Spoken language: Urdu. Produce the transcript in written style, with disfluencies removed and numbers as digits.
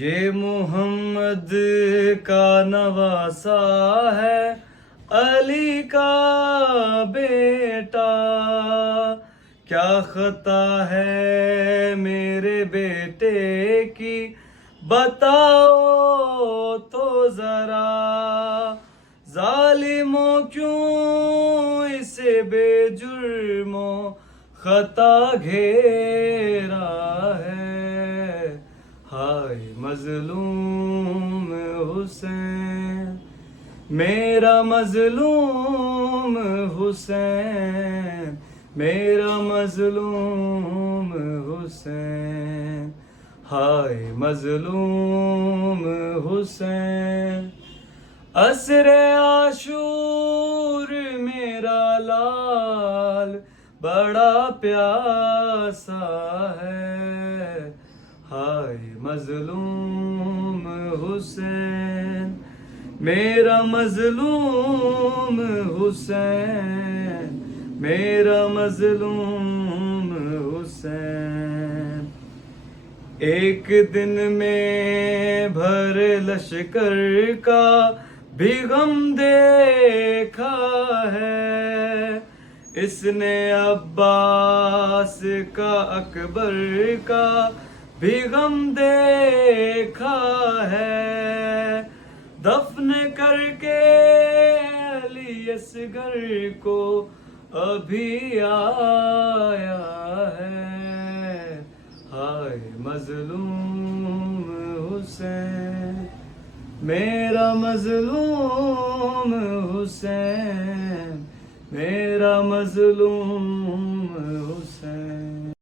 یہ محمد کا نواسا ہے، علی کا بیٹا، کیا خطا ہے میرے بیٹے کی بتاؤ تو ذرا، ظالموں کیوں اسے بے جرموں خطا گھیرا ہے، ہائے مظلوم حسین، میرا مظلوم حسین، میرا مظلوم حسین، ہائے مظلوم حسین، عصر عاشور میرا لال بڑا پیاسا ہے، ہائے مظلوم حسین، میرا مظلوم حسین، میرا مظلوم حسین، ایک دن میں بھر لشکر کا بھی غم دیکھا ہے، اس نے عباس کا اکبر کا بھی غم دیکھا ہے، دفن کر کے علی اصغر کو ابھی آیا ہے، ہائے مظلوم حسین، میرا مظلوم حسین، میرا مظلوم حسین۔